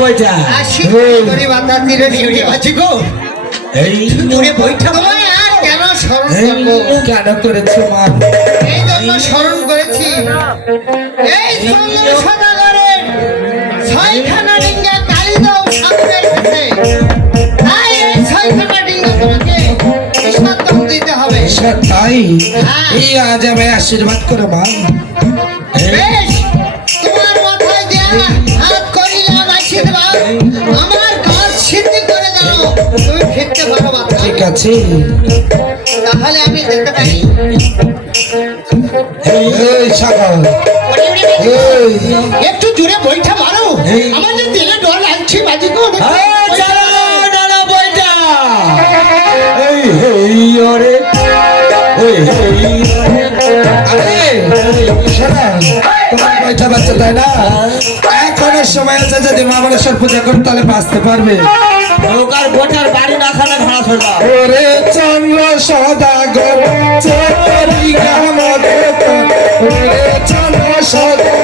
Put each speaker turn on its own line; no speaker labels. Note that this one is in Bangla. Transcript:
বইটা
আসি করে বাতা তীরে ডিউটি আছে গো?
এই
দূরে বৈঠা তোমায় আর কেন স্মরণ করব?
কেন করেছ মা?
এই জন্য স্মরণ করেছি। এই সুন্দর সদাগরের ছয়খানা ডিঙ্গা কালি দাও সামনের কাছে। তাই এই ছয়খানা ডিঙ্গা তোমাকে বিসর্জন দিতে হবে।
তাই?
হ্যাঁ।
এই আজ আমি আশীর্বাদ করো মা।
তুমি ফিরতে পারো
ঠিক আছে।
তাহলে আমি যেতে পারি।
এই
একটু জুড়ে বইটা মারো। আমার যে দিলে ডর লাগছে বাজি গো
বাচ্চা তাই না? এখনও সময় আছে যদি মা মনসার পূজা করো তাহলে বাঁচতে পারবে।
নৌকার বোটার বাড়ি না খানা ঘাস হলো
ওরে চন্দ্র সদাগর চোরি গাম ওরে চন্দ্র সদাগর।